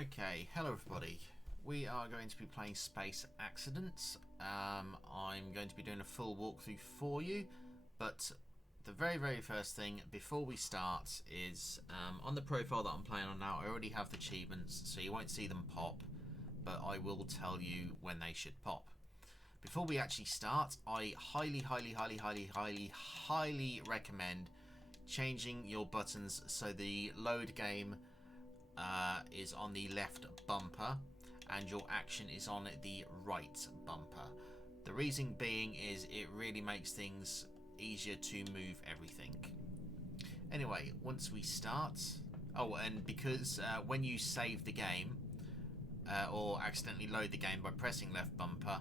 Okay, hello everybody. We are going to be playing Space Accidents. I'm going to be doing a full walkthrough for you, but the very first thing before we start is on the profile that I'm playing on now, I already have the achievements, so you won't see them pop, but I will tell you when they should pop. Before we actually start, I highly recommend changing your buttons so the load game is on the left bumper and your action is on the right bumper. The reason being is it really makes things easier to move everything. Anyway, once we start, and because when you save the game or accidentally load the game by pressing left bumper,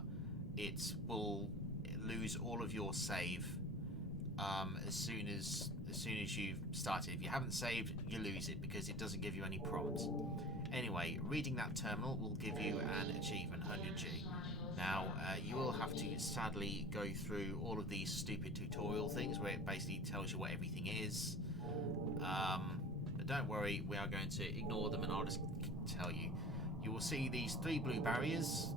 it will lose all of your save as soon as you've started. If you haven't saved, you lose it because it doesn't give you any prompts. Anyway, reading that terminal will give you an achievement, 100G. Now, you will have to sadly go through all of these stupid tutorial things where it basically tells you what everything is. But don't worry, we are going to ignore them and I'll just tell you. You will see these 3 blue barriers,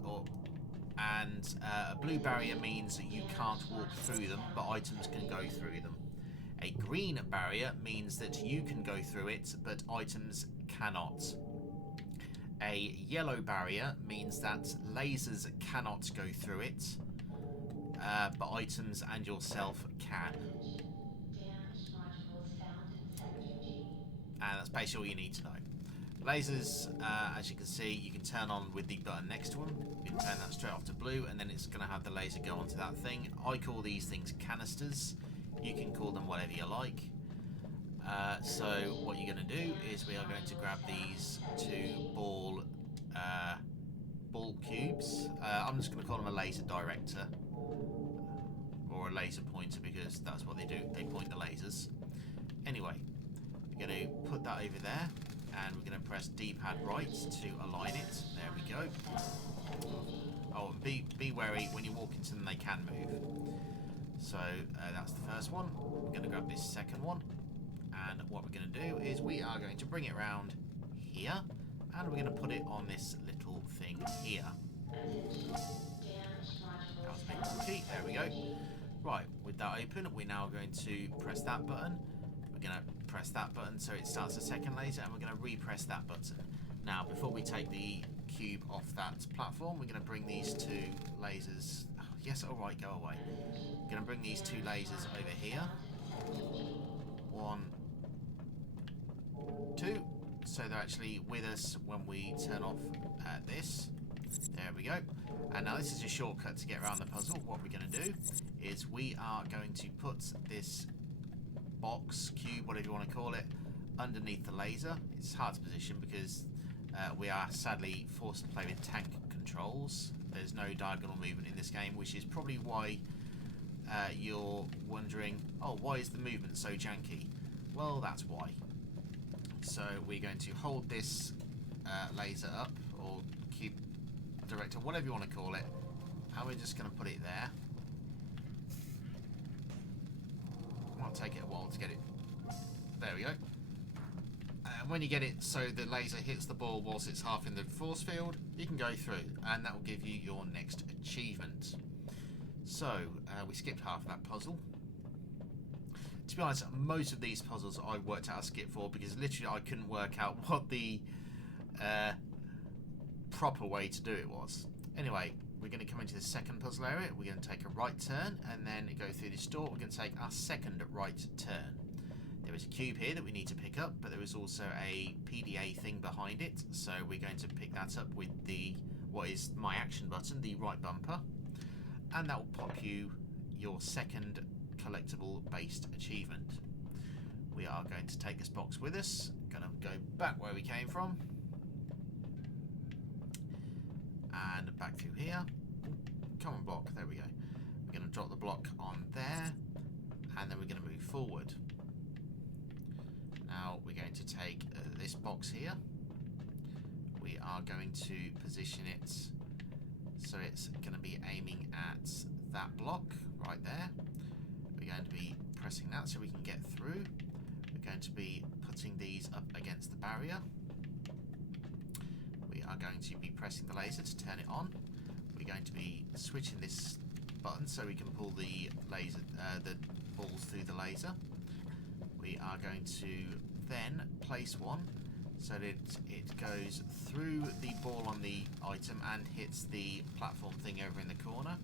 and a blue barrier means that you can't walk through them, but items can go through them. A green barrier means that you can go through it, but items cannot. A yellow barrier means that lasers cannot go through it, but items and yourself can. And that's basically all you need to know. Lasers, as you can see, you can turn on with the button next to them. You can turn that straight off to blue, and then it's going to have the laser go onto that thing. I call these things canisters. You can call them whatever you like. So what you're going to do is we are going to grab these 2 ball cubes. I'm just going to call them a laser director or a laser pointer because that's what they do. They point the lasers. Anyway, we're going to put that over there. And we're going to press D-pad right to align it. There we go. Oh, and be wary, when you walk into them they can move. So that's the first one. We're going to grab this second one. And what we're going to do is we are going to bring it around here. And we're going to put it on this little thing here. That was a bit wonky. There we go. Right, with that open, we're now going to press that button. We're going to press that button so it starts the second laser, and we're going to repress that button. Now, before we take the cube off that platform, we're going to bring these 2 lasers... Oh, yes, alright, go away. We're going to bring these 2 lasers over here. 1, 2. So they're actually with us when we turn off this. There we go. And now this is a shortcut to get around the puzzle. What we're going to do is we are going to put this box, cube, whatever you want to call it, underneath the laser. It's hard to position because we are sadly forced to play with tank controls. There's no diagonal movement in this game, which is probably why you're wondering, oh, why is the movement so janky? Well, that's why. So we're going to hold this laser up, or cube director, whatever you want to call it, and we're just going to put it there. Might take it a while to get it. There we go. And when you get it so the laser hits the ball whilst it's half in the force field, you can go through, and that will give you your next achievement. So we skipped half of that puzzle. To be honest, most of these puzzles I worked out a skip for because literally I couldn't work out what the proper way to do it was. Anyway, we're going to come into the second puzzle area. We're going to take a right turn and then go through this door. We're going to take our second right turn. There is a cube here that we need to pick up, but there is also a PDA thing behind it. So we're going to pick that up with the, what is my action button, the right bumper. And that will pop you your second collectible based achievement. We are going to take this box with us. Going to go back where we came from. And back through here. Ooh, come on, block. There we go. We're going to drop the block on there, and then we're going to move forward. Now we're going to take this box here. We are going to position it so it's going to be aiming at that block right there. We're going to be pressing that so we can get through. We're going to be putting these up against the barrier. going to be pressing the laser to turn it on. We're going to be switching this button so we can pull the laser, the balls through the laser. We are going to then place one so that it goes through the ball on the item and hits the platform thing over in the corner.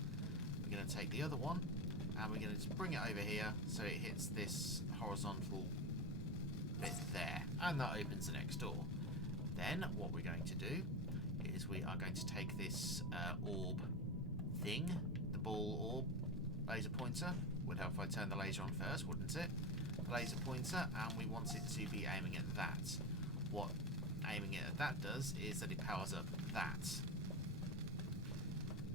We're going to take the other one and we're going to bring it over here so it hits this horizontal bit there, and that opens the next door. Then what we're going to do is we are going to take this orb thing, the ball orb laser pointer. Would help if I turn the laser on first, wouldn't it? The laser pointer, and we want it to be aiming at that. What aiming it at that does is that it powers up that.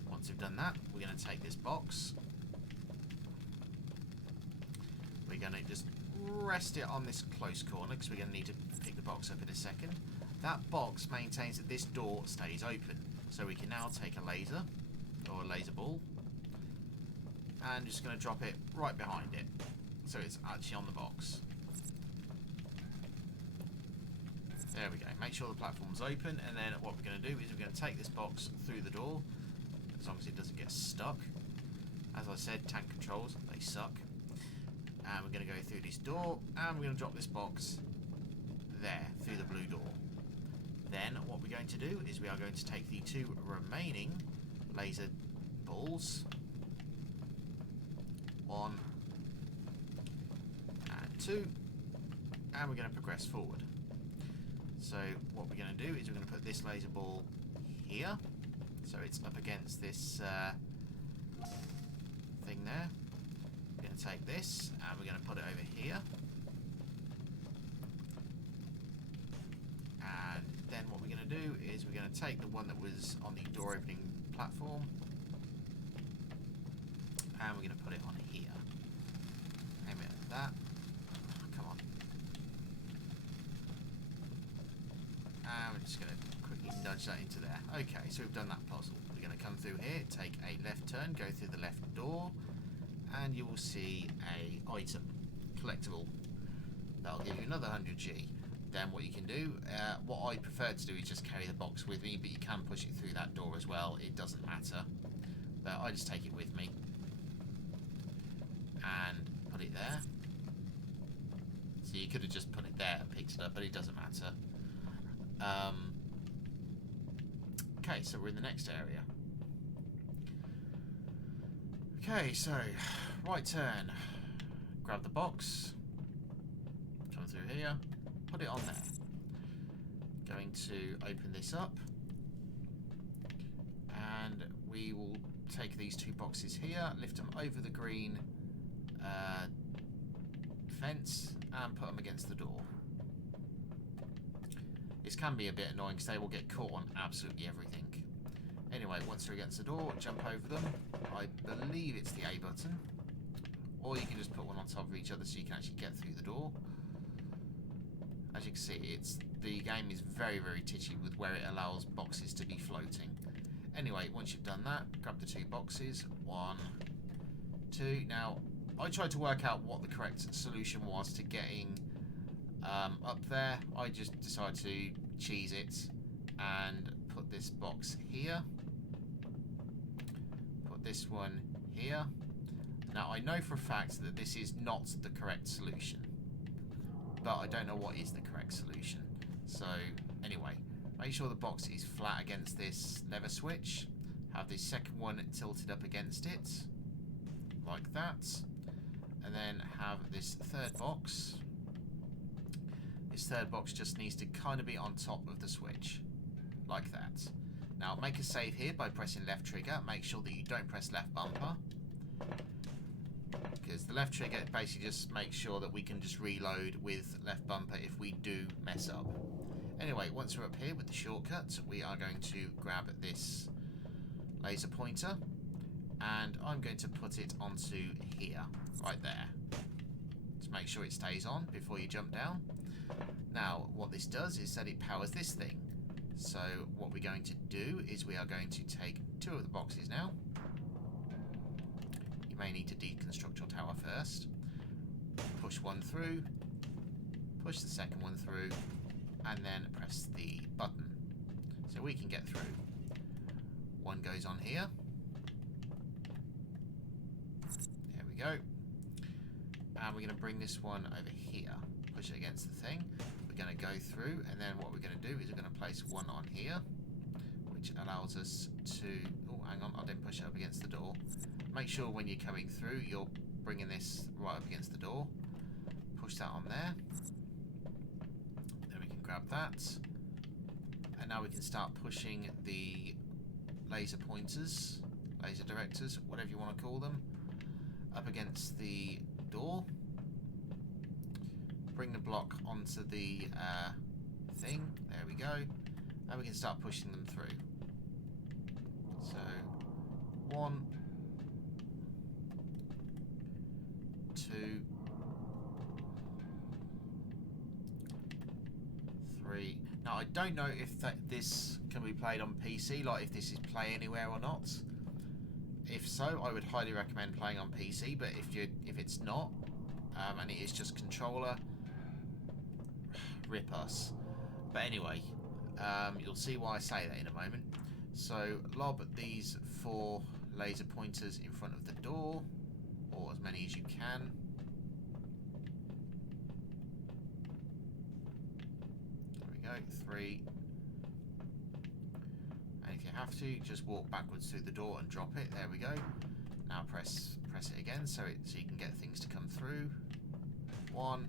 Once we've done that, we're going to take this box. We're going to just rest it on this close corner because we're going to need to pick the box up in a second. That box maintains that this door stays open. So we can now take a laser, or a laser ball, and just going to drop it right behind it. So it's actually on the box. There we go. Make sure the platform's open, and then what we're going to do is we're going to take this box through the door, as long as it doesn't get stuck. As I said, tank controls, they suck. And we're going to go through this door, and we're going to drop this box there, through the blue door. Then what we're going to do is we are going to take the two remaining laser balls, 1 and 2, and we're going to progress forward. So what we're going to do is we're going to put this laser ball here, so it's up against this thing there. We're going to take this and we're going to put it over here, and then what we're going to do is we're going to take the one that was on the door opening platform and we're going to put it on here. Aim it at that. Come on. And we're just going to quickly nudge that into there. Okay, so we've done that puzzle. We're going to come through here, take a left turn, go through the left door, and you will see a item, collectible. That'll give you another 100G. Then what you can do, what I prefer to do is just carry the box with me, but you can push it through that door as well. It doesn't matter. But I just take it with me and put it there. So you could have just put it there and picked it up, but it doesn't matter. Okay, so we're in the next area. Okay, so right turn, grab the box, come through here, put it on there. Going to open this up, and we will take these two boxes here, lift them over the green fence, and put them against the door. This can be a bit annoying because they will get caught on absolutely everything. Anyway, once they're against the door, jump over them. I believe it's the A button. Or you can just put one on top of each other so you can actually get through the door. As you can see, the game is very, very titchy with where it allows boxes to be floating. Anyway, once you've done that, grab the two boxes. 1, 2. Now, I tried to work out what the correct solution was to getting up there. I just decided to cheese it and put this box here. Put this one here. Now, I know for a fact that this is not the correct solution, but I don't know what is the correct solution. So, anyway, make sure the box is flat against this lever switch. Have the second one tilted up against it, like that. And then have this third box. This third box just needs to kind of be on top of the switch, like that. Now, make a save here by pressing left trigger. Make sure that you don't press left bumper, because the left trigger basically just makes sure that we can just reload with left bumper if we do mess up. Anyway, once we're up here with the shortcut, we are going to grab this laser pointer, and I'm going to put it onto here, right there. Just make sure it stays on before you jump down. Now, what this does is that it powers this thing. So what we're going to do is we are going to take two of the boxes now. You may need to deconstruct your tower first. Push one through, push the second one through, and then press the button. So we can get goes on here. There we go. And we're going to bring this one over here. Push it against the thing. We're going to go through, and then what we're going to do is we're going to place one on here, which allows us to... Oh, hang on, I didn't push it up against the door. Make sure when you're coming through, you're bringing this right up against the door. Push that on there. Then we can grab that. And now we can start pushing the laser pointers, laser directors, whatever you want to call them, up against the door. Bring the block onto the thing. There we go. And we can start pushing them through. So, 1, 2, 3. Now, I don't know if this can be played on PC, like if this is Play Anywhere or not. If so, I would highly recommend playing on PC. But if it's not, and it is just controller, rip us. But anyway, you'll see why I say that in a moment. So lob these 4 laser pointers in front of the door, or as many as you can. There we go, 3. And if you have to, just walk backwards through the door and drop it. There we go. Now press it again so you can get things to come through. 1,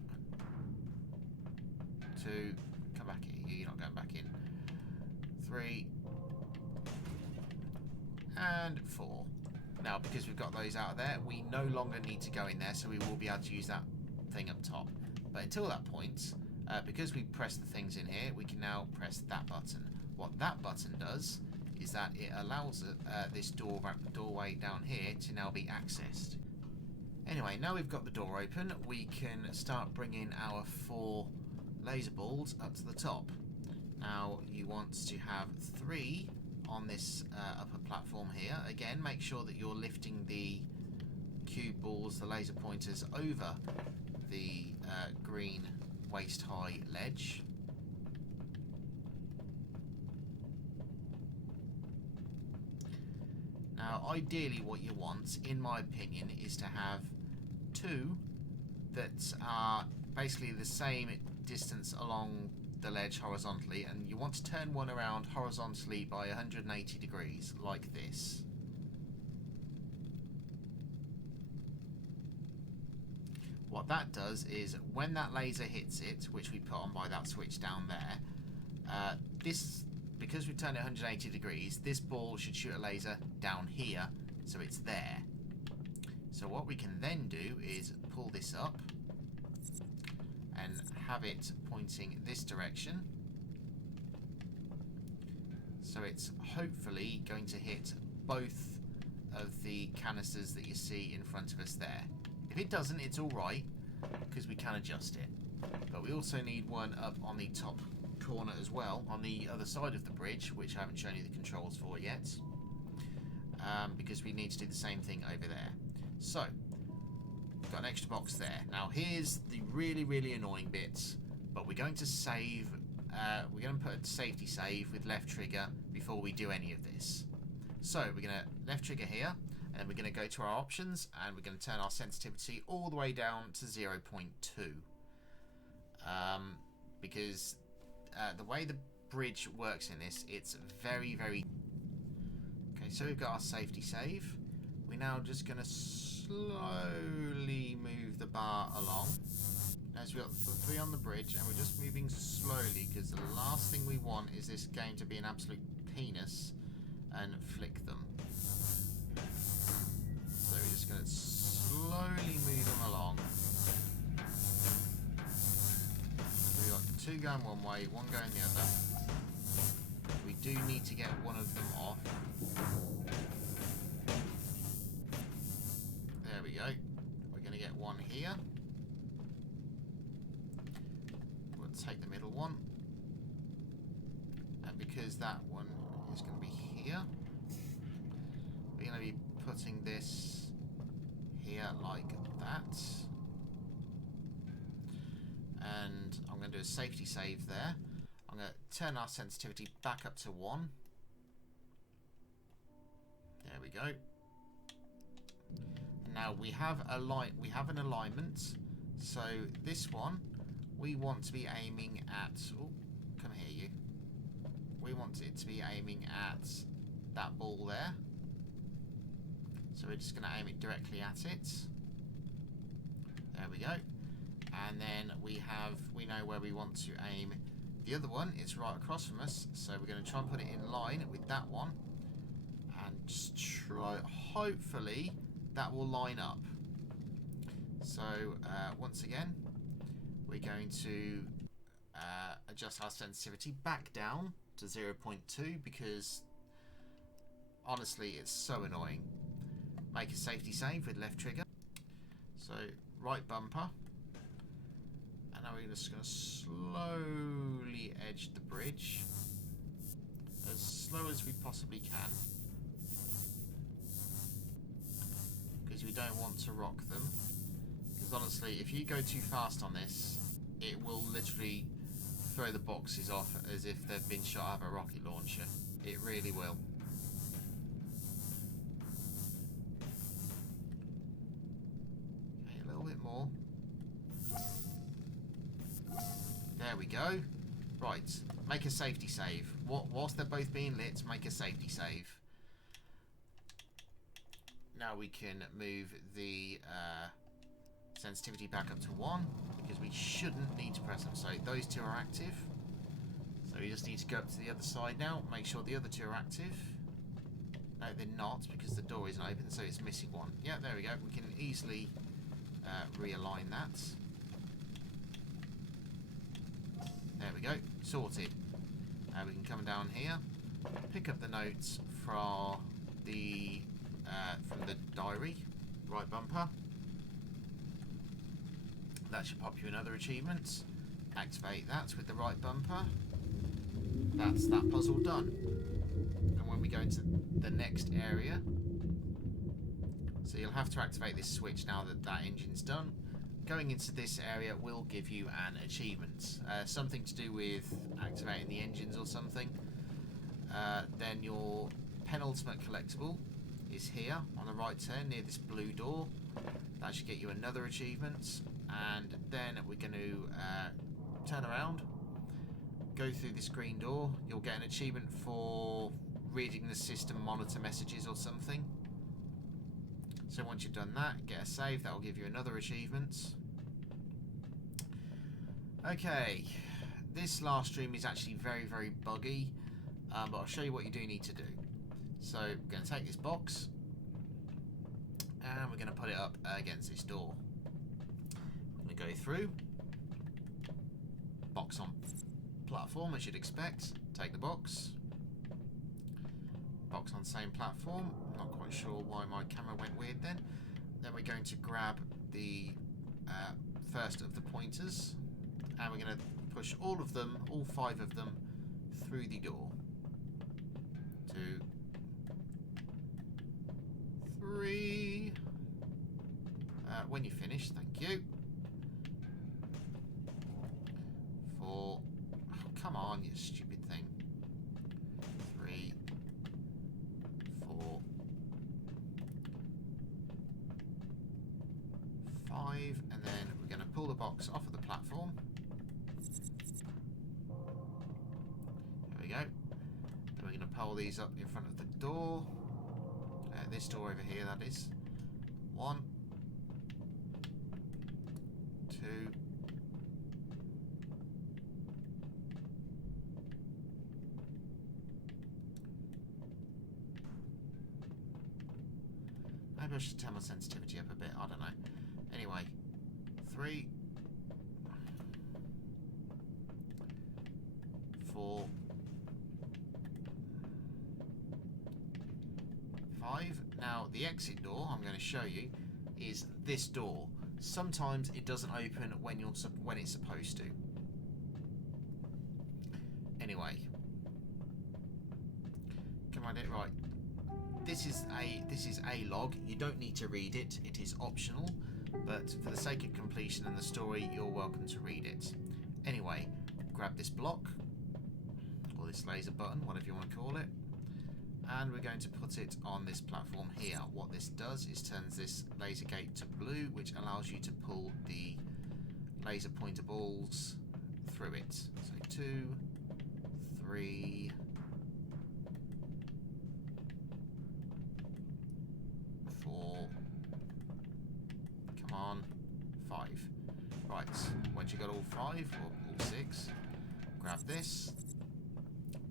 2, come back in. You're not going back in. 3 and 4. Now, because we've got those out of there, we no longer need to go in there, so we will be able to use that thing up top. But until that point, because we press the things in here, we can now press that button. What that button does is that it allows this doorway down here to now be accessed. Anyway, now we've got the door open, we can start bringing our 4 laser balls up to the top. Now you want to have 3 on this upper platform here. Again, make sure that you're lifting the cube balls, the laser pointers, over the green waist-high ledge. Now, ideally what you want, in my opinion, is to have 2 that are basically the same distance along the ledge horizontally, and you want to turn one around horizontally by 180 degrees, like this. What that does is, when that laser hits it, which we put on by that switch down there, because we turned it 180 degrees, this ball should shoot a laser down here, so it's there. So what we can then do is pull this up and have it pointing this direction. So it's hopefully going to hit both of the canisters that you see in front of us there. If it doesn't, it's alright, because we can adjust it. But we also need one up on the top corner as well, on the other side of the bridge, which I haven't shown you the controls for yet, because we need to do the same thing over there. So, we've got an extra box there. Now here's the really annoying bits, but we're going to save, we're going to put a safety save with left trigger before we do any of this. So we're going to left trigger here, and then we're going to go to our options, and we're going to turn our sensitivity all the way down to 0.2. Because the way the bridge works in this, it's very... Okay, so we've got our safety save. We're now just going to slowly move the bar along. As we've got the 3 on the bridge, and we're just moving slowly, because the last thing we want is this game to be an absolute penis and flick them. So we're just going to slowly move them along. We've got 2 going one way, 1 going the other. We do need to get one of them off. There we go. We're going to get one here. We'll take the middle one. And because that one is going to be here, we're going to be putting this here like that. And I'm going to do a safety save there. I'm going to turn our sensitivity back up to 1. There we go. Now we have an alignment. So this one, we want to be aiming at. Oh, come here, you. We want it to be aiming at that ball there. So we're just going to aim it directly at it. There we go. And then we know where we want to aim the other one. It's right across from us. So we're going to try and put it in line with that one. And just try, hopefully, that will line up. So once again, we're going to adjust our sensitivity back down to 0.2 because honestly it's so annoying. Make a safety save with left trigger. So right bumper. And now we're just going to slowly edge the bridge. As slow as we possibly can. Because we don't want to rock them. Because honestly, if you go too fast on this, it will literally throw the boxes off as if they've been shot out of a rocket launcher. It really will. Okay, a little bit more. There we go. Right, make a safety save. Whilst they're both being lit, make a safety save. Now we can move the sensitivity back up to 1 because we shouldn't need to press them. So those two are active. So we just need to go up to the other side now. Make sure the other two are active. No, they're not because the door isn't open, so it's missing one. Yeah, there we go. We can easily realign that. There we go. Sorted. We can come down here, pick up the notes from the diary, right bumper. That should pop you another achievement. Activate that with the right bumper. That's that puzzle done. And when we go into the next area, so you'll have to activate this switch now that that engine's done. Going into this area will give you an achievement. Something to do with activating the engines or something. Then your penultimate collectible is here on the right turn near this blue door. That should get you another achievement. And then we're going to turn around, go through this green door. You'll get an achievement for reading the system monitor messages or something. So once you've done that, get a save. That will give you another achievement. Okay, this last stream is actually very, very buggy, but I'll show you what you do need to do. So we're going to take this box and we're going to put it up against this door. I'm going to go through, box on platform as you'd expect, take the box on same platform. I'm not quite sure why my camera went weird then. Then we're going to grab the first of the pointers and we're going to push all of them, all 5 of them, through the door. 2, 3. When you finish, thank you. 4. Oh, come on, you stupid thing. 3, 4, 5, and then we're going to pull the box off of the platform. There we go. Then we're going to pull these up in front of the door. This door over here, that is. 1, 2, maybe I should turn my sensitivity up a bit, I don't know. Anyway, 3, 4, 5. Now, the exit door I'm going to show you is this door. Sometimes it doesn't open when it's supposed to. Anyway, come on, right. This is a log. You don't need to read it. It is optional, but for the sake of completion and the story, you're welcome to read it. Anyway, grab this block or this laser button, whatever you want to call it. and we're going to put it on this platform here. What this does is turns this laser gate to blue, which allows you to pull the laser pointer balls through it. So 2, 3, 4, come on, 5. Right, once you've got all 5 or all 6, grab this,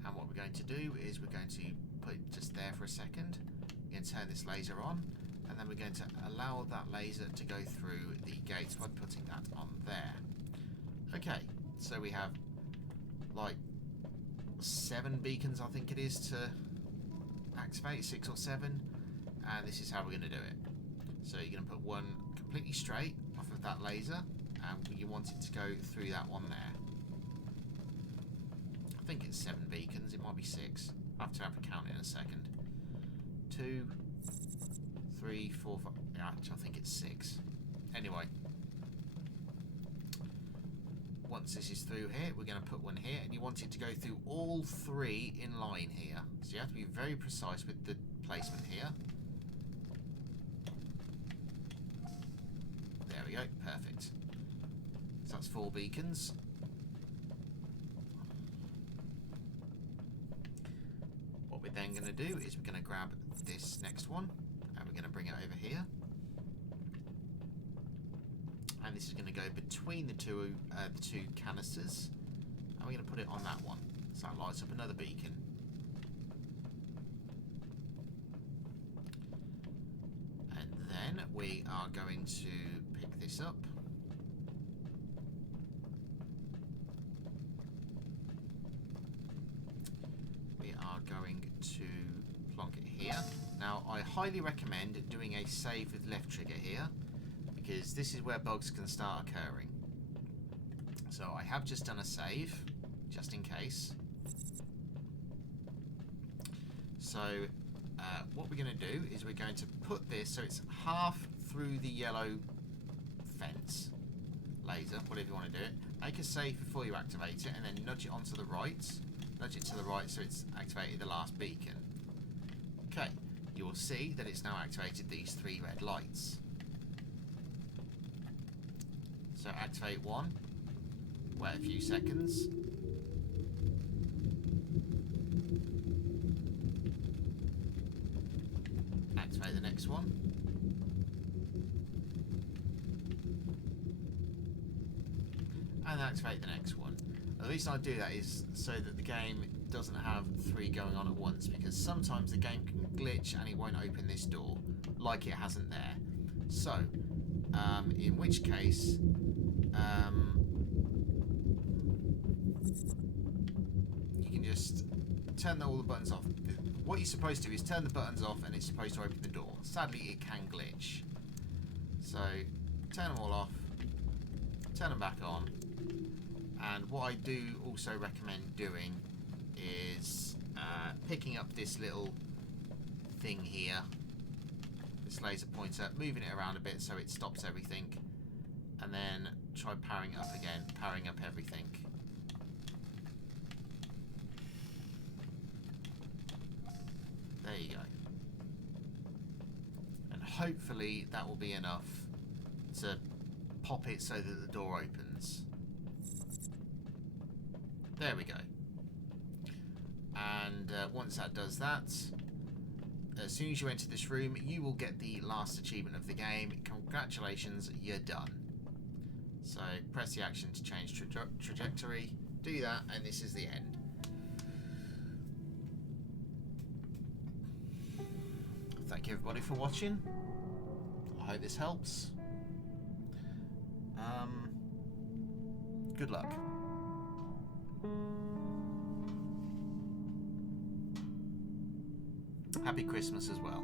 and what we're going to do is we're going to put it just there for a second. We're going to turn this laser on, and then we're going to allow that laser to go through the gates by putting that on there. Okay, so we have like 7 beacons, I think it is, to activate, 6 or 7, and this is how we're going to do it. So you're going to put one completely straight off of that laser, and you want it to go through that one there. I think it's 7 beacons, it might be 6. I'll have to have a count in a second. 2, 3, 4, 5. Yeah, actually, I think it's 6. Anyway, once this is through here, we're going to put one here, and you want it to go through all 3 in line here. So you have to be very precise with the placement here. There we go, perfect. So that's 4 beacons. What we're then going to do is we're going to grab this next one, and we're going to bring it over here. And this is going to go between the two canisters, and we're going to put it on that one. So that lights up another beacon. And then we are going to pick this up. We are going to plonk it here. Now, I highly recommend doing a save with left trigger here, because this is where bugs can start occurring. So I have just done a save, just in case. So what we're going to do is we're going to put this so it's half through the yellow fence, laser, whatever you want to do it. Make a save before you activate it, and then nudge it onto the right. Nudge it to the right so it's activated the last beacon. Okay, you will see that it's now activated these 3 red lights. So activate one, wait a few seconds. Activate the next one. And activate the next one. The reason I do that is so that the game doesn't have 3 going on at once, because sometimes the game can glitch and it won't open this door, like it hasn't there. So, in which case, you can just turn all the buttons off. What you're supposed to do is turn the buttons off, and it's supposed to open the door. Sadly, it can glitch. So, turn them all off, turn them back on, and what I do also recommend doing is picking up this little thing here, this laser pointer, moving it around a bit so it stops everything, and then try powering up again, powering up everything. There you go. And hopefully that will be enough to pop it so that the door opens. There we go. And once that does that, as soon as you enter this room, you will get the last achievement of the game. Congratulations, you're done. So press the action to change trajectory, do that, and this is the end. Thank you everybody for watching. I hope this helps. Good luck. Happy Christmas as well.